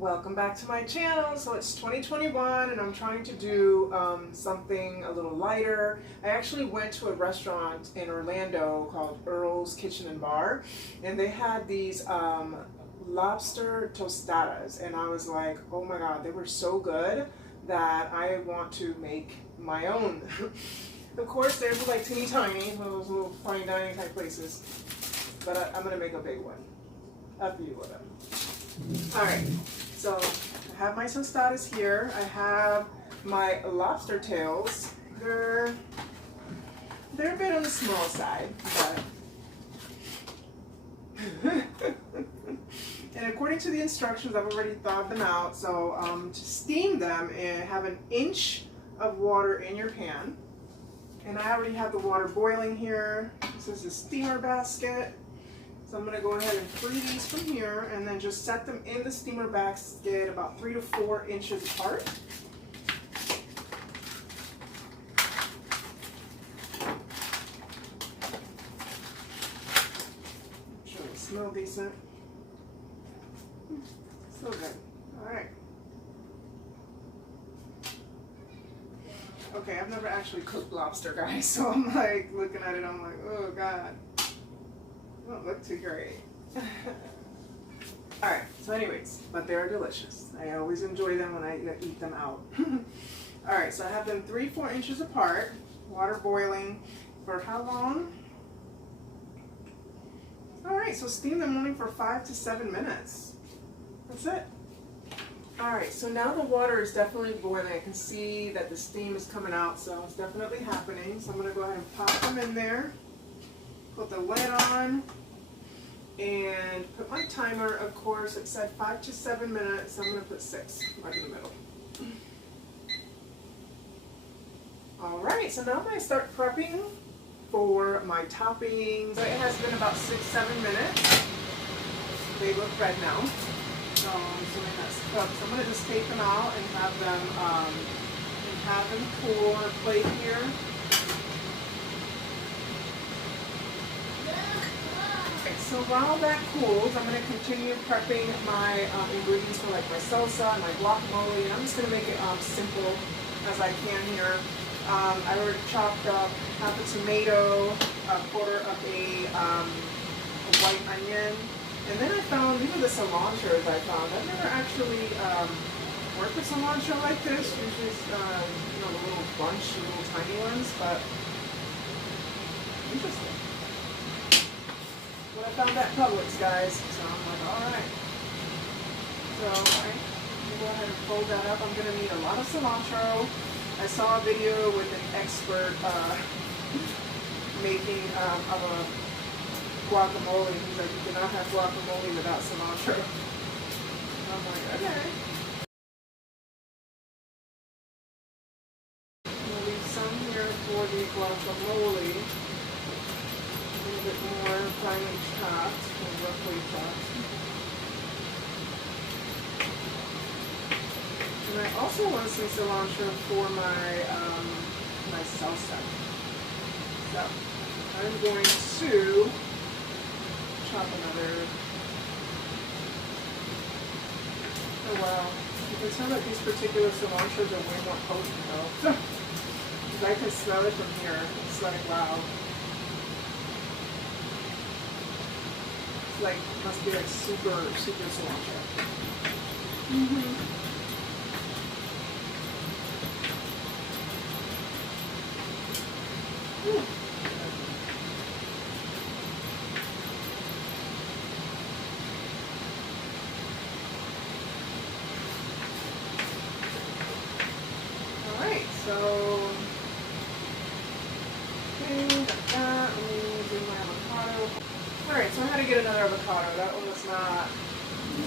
Welcome back to my channel. So it's 2021 and I'm trying to do something a little lighter. I actually went to a restaurant in Orlando called Earl's Kitchen and Bar, and they had these lobster tostadas, and I was like, oh my god, they were so good that I want to make my own. Of course, they're like teeny tiny, those little fine dining type places, but I'm gonna make a big one, a few of them. Alright, so I have my tostadas here. I have my lobster tails. They're a bit on the small side, but and according to the instructions, I've already thawed them out. So to steam them, and have an inch of water in your pan. And I already have the water boiling here. This is a steamer basket. So I'm going to go ahead and free these from here and then just set them in the steamer basket about 3 to 4 inches apart. I'm sure they smell decent. So good. Alright. Okay, I've never actually cooked lobster, guys, so I'm like looking at it, I'm like, oh god. Don't look too great. Alright, so anyways, but they're delicious. I always enjoy them when I eat them out. Alright, so I have them 3-4 inches apart, water boiling for how long? Alright, so steam them only for 5 to 7 minutes. That's it. Alright, so now the water is definitely boiling. I can see that the steam is coming out, so it's definitely happening. So I'm going to go ahead and pop them in there. Put the lid on and put my timer. Of course, it said 5 to 7 minutes. I'm going to put 6 right in the middle. Alright, so now I'm going to start prepping for my toppings. It has been about 6-7 minutes. They look red now. So I'm assuming that's cooked. So I'm going to just take them out and have them cool on a plate here. So while that cools, I'm going to continue prepping my ingredients for like my salsa and my guacamole. And I'm just going to make it simple as I can here. I already chopped up half a tomato, a quarter of a white onion. And then I found, these are the cilantros I found. I've never actually worked with cilantro like this. Usually it's, the little bunch, the little tiny ones, but interesting. But I found that Publix, guys, so I'm like, alright. So, I'm going to go ahead and fold that up. I'm going to need a lot of cilantro. I saw a video with an expert making of a guacamole. He's like, you cannot have guacamole without cilantro. And I'm like, okay. I'm going to leave some here for the guacamole. A little bit more finely chopped, or roughly chopped. And I also want some cilantro for my my salsa. So I'm going to chop another. Oh wow, you can tell that these particular cilantros are way more potent though. I can smell it from here. It's like wow. Like, must be like super cilantro. Alright, so okay, got that. Let me do my avocado. Alright, so I had to get another avocado. That one was not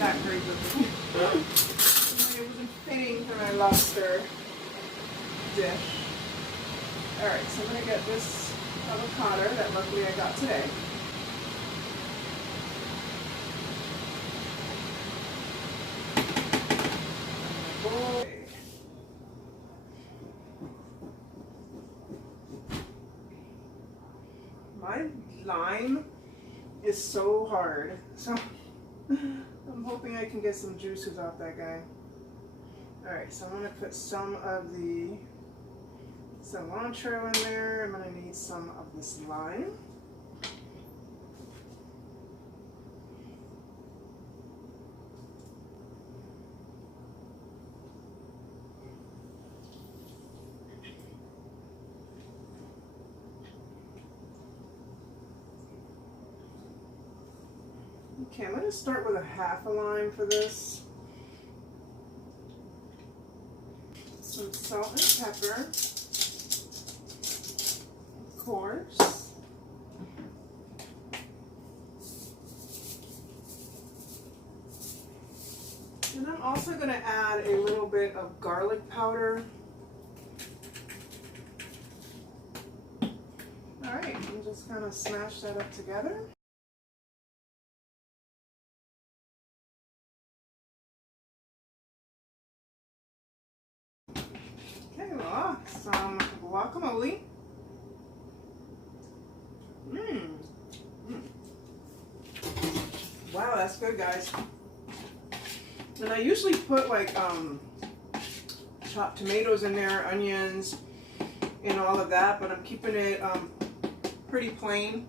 that great with me. It wasn't fitting for my lobster dish. Alright, so I'm going to get this avocado that luckily I got today. My lime is so hard, so I'm I'm hoping I can get some juices off that guy. Alright, so I'm going to put some of the cilantro in there. I'm going to need some of this lime. Okay, I'm going to start with a half a lime for this. Some salt and pepper, of course. And I'm also going to add a little bit of garlic powder. All right, I'm just going to smash that up together. Okay, well, some guacamole. Wow, that's good, guys. And I usually put like chopped tomatoes in there, onions, and all of that, but I'm keeping it pretty plain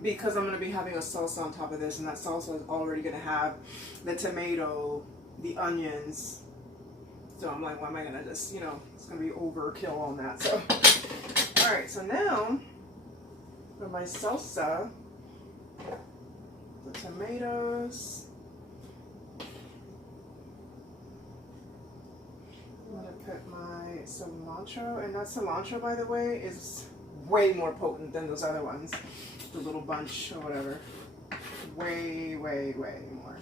because I'm going to be having a salsa on top of this, and that salsa is already going to have the tomato, the onions. So I'm like, why am I going to just, you know, it's going to be overkill on that. So, all right, so now for my salsa, the tomatoes. I'm going to put my cilantro, and that cilantro, by the way, is way more potent than those other ones. The little bunch or whatever. Way, way, way more.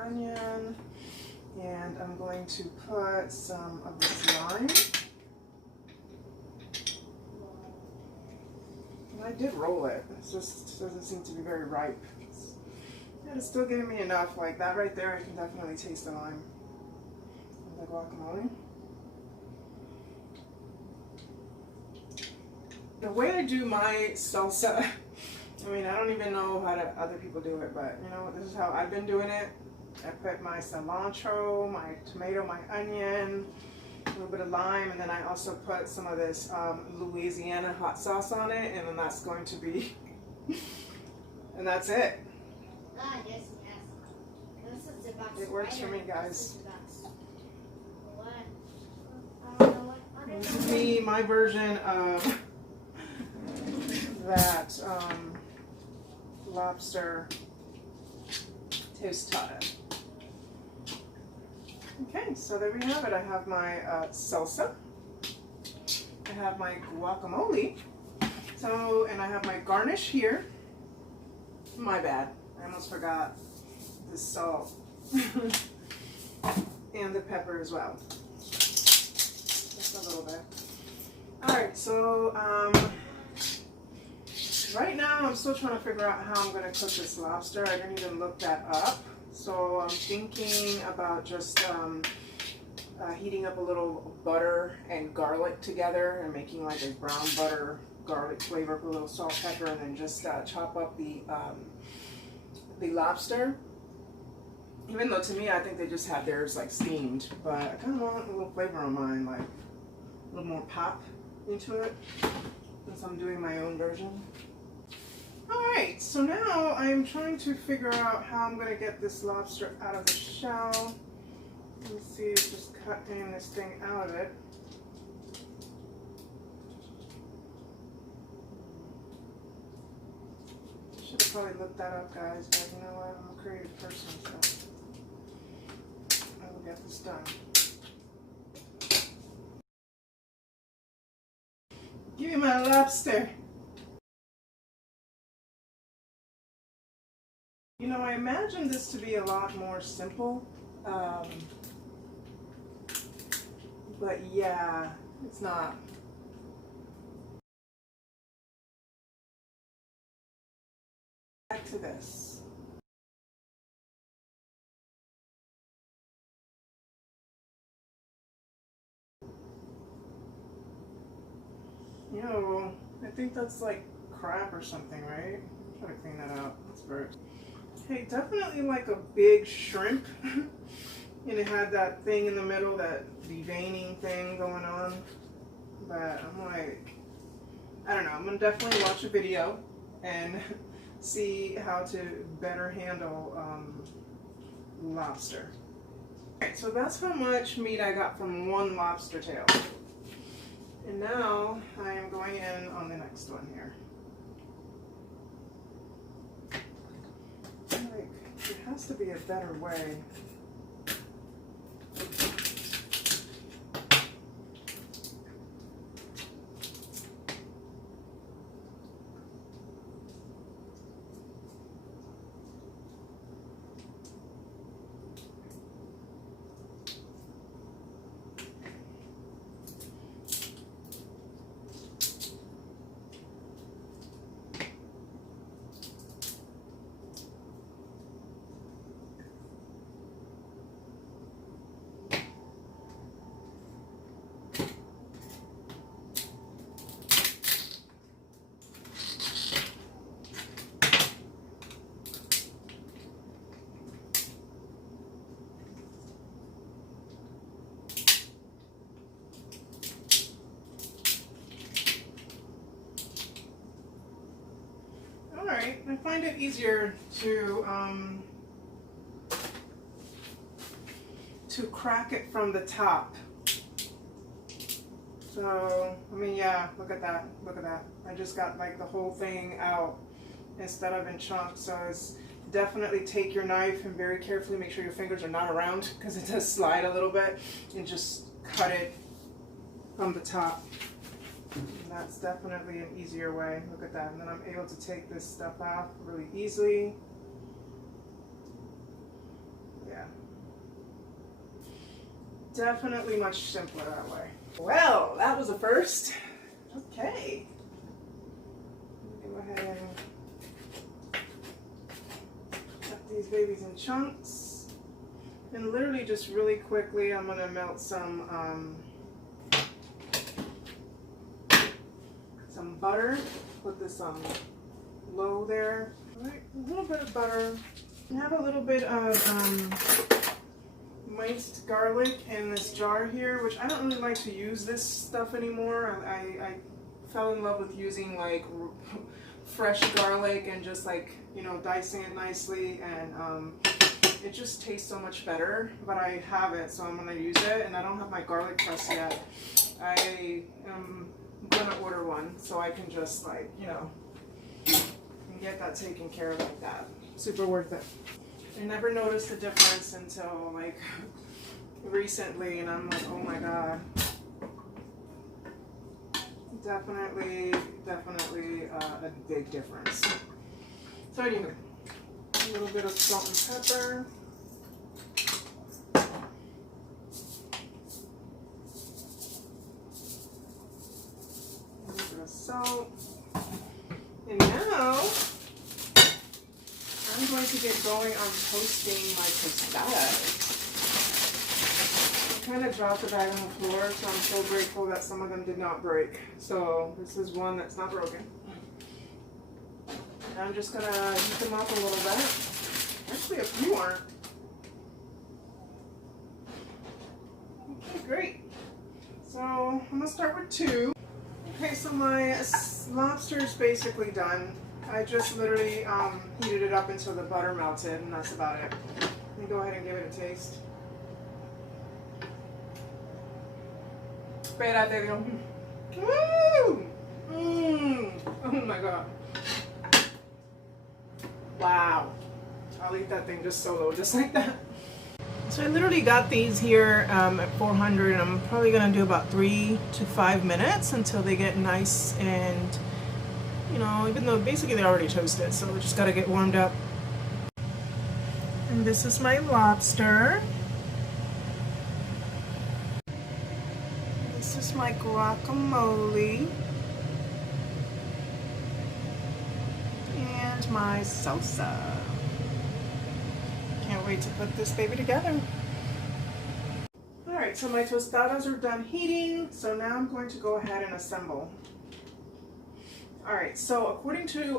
Onion, and I'm going to put some of this lime. And I did roll it. It just doesn't seem to be very ripe. And it's still giving me enough. Like that right there, I can definitely taste the lime and the guacamole. The way I do my salsa, I mean, I don't even know how other people do it, but you know, this is how I've been doing it. I put my cilantro, my tomato, my onion, a little bit of lime, and then I also put some of this Louisiana hot sauce on it, and then that's going to be, and that's it. Yes. It works for me, guys. This is me, my version of that lobster tostada. Okay, so there we have it. I have my salsa. I have my guacamole. So, and I have my garnish here. My bad. I almost forgot the salt and the pepper as well. Just a little bit. All right, so right now I'm still trying to figure out how I'm going to cook this lobster. I didn't even look that up. So I'm thinking about just heating up a little butter and garlic together and making like a brown butter garlic flavor with a little salt, pepper, and then just chop up the lobster. Even though to me, I think they just have theirs like steamed, but I kind of want a little flavor on mine, like a little more pop into it, since I'm doing my own version. Alright, so now I'm trying to figure out how I'm going to get this lobster out of the shell. Let me see, just cutting this thing out of it. Should have probably looked that up, guys, but you know what, I'm a creative person, so I will get this done. Give me my lobster. You know, I imagine this to be a lot more simple, but yeah, it's not. Back to this. You know, I think that's like crab or something, right? Try to clean that out. That's gross. Hey, definitely like a big shrimp. And it had that thing in the middle, that deveining thing going on. But I'm like, I don't know. I'm gonna definitely watch a video and see how to better handle lobster. Okay, so that's how much meat I got from one lobster tail. And now I am going in on the next one here. Like, there has to be a better way. I find it easier to crack it from the top. So, I mean, yeah, look at that, look at that. I just got like the whole thing out instead of in chunks. So it's definitely take your knife and very carefully make sure your fingers are not around, because it does slide a little bit, and just cut it from the top. And that's definitely an easier way. Look at that. And then I'm able to take this stuff off really easily. Yeah. Definitely much simpler that way. Well, that was a first. Okay. Go ahead and cut these babies in chunks. And literally just really quickly, I'm going to melt some butter. Put this on low there. All right, a little bit of butter. I have a little bit of minced garlic in this jar here, which I don't really like to use this stuff anymore. I fell in love with using like fresh garlic and just like, you know, dicing it nicely, and it just tastes so much better. But I have it, so I'm gonna use it, and I don't have my garlic press yet. I am gonna order one so I can just, like, you know, get that taken care of like that. Super worth it. I never noticed the difference until like recently, and I'm like, oh my god. Definitely a big difference. So anyway, a little bit of salt and pepper. Salt. And now I'm going to get going on toasting my tostadas. I kind of dropped the bag on the floor, so I'm so grateful that some of them did not break. So this is one that's not broken. And I'm just going to heat them up a little bit. Actually, a few aren't. Okay, great. So I'm going to start with 2. Okay, so my lobster is basically done. I just literally heated it up until the butter melted, and that's about it. Let me go ahead and give it a taste. Espérate, Dios. Woo! Oh my god. Wow. I'll eat that thing just solo, just like that. So I literally got these here at 400, and I'm probably going to do about 3 to 5 minutes until they get nice and, you know, even though basically they're already toasted, so we just got to get warmed up. And this is my lobster. This is my guacamole. And my salsa. Can't wait to put this baby together. Alright, so my tostadas are done heating, so now I'm going to go ahead and assemble. All right, so according to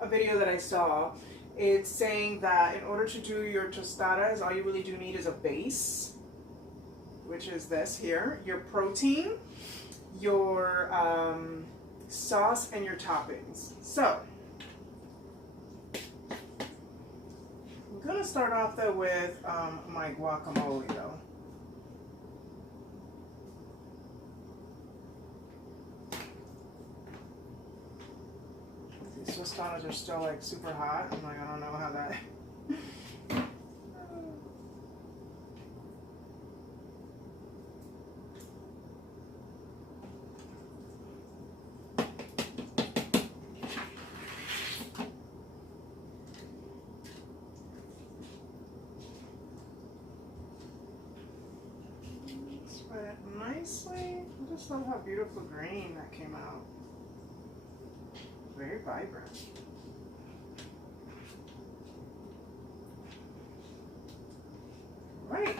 a video that I saw, it's saying that in order to do your tostadas, all you really do need is a base, which is this here, your protein, your sauce, and your toppings. So I'm gonna start off though with my guacamole though. These tostadas are still like super hot. I'm like, I don't know how that. Spread it nicely. I just love how beautiful green that came out. Very vibrant. Right.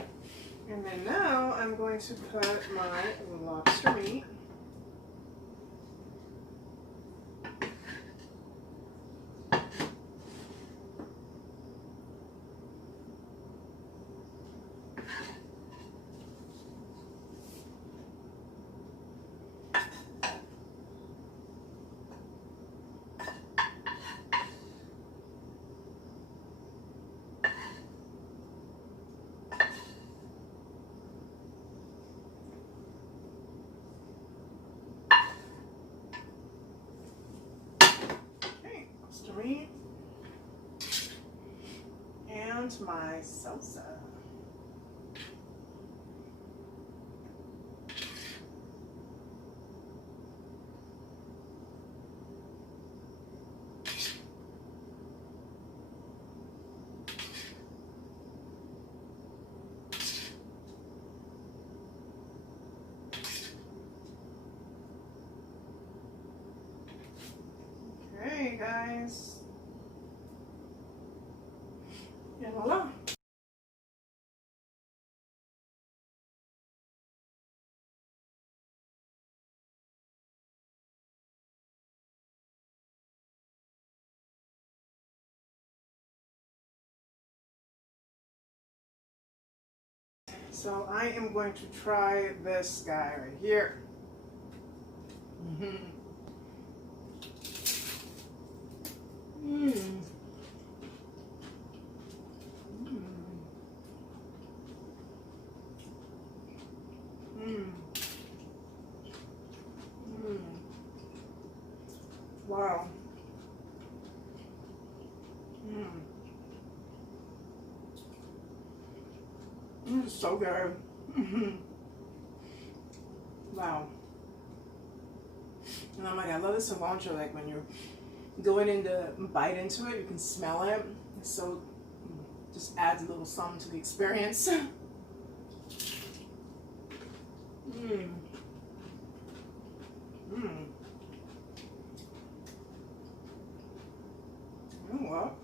And then now I'm going to put my lobster meat. Meat and my salsa. Okay, guys. And voila. So I am going to try this guy right here. Mm-hmm. Wow. This is so good. Wow. And I'm like, I love the cilantro. Like when you're going in to bite into it, you can smell it. It's so, just adds a little something to the experience. Oh, well.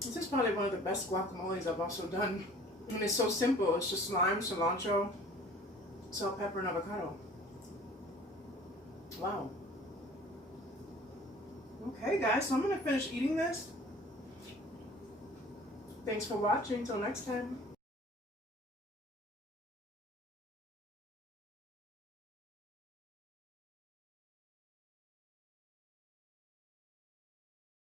This is probably one of the best guacamoles I've also done. And it's so simple. It's just lime, cilantro, salt, pepper, and avocado. Wow. Okay, guys, so I'm going to finish eating this. Thanks for watching. Till next time.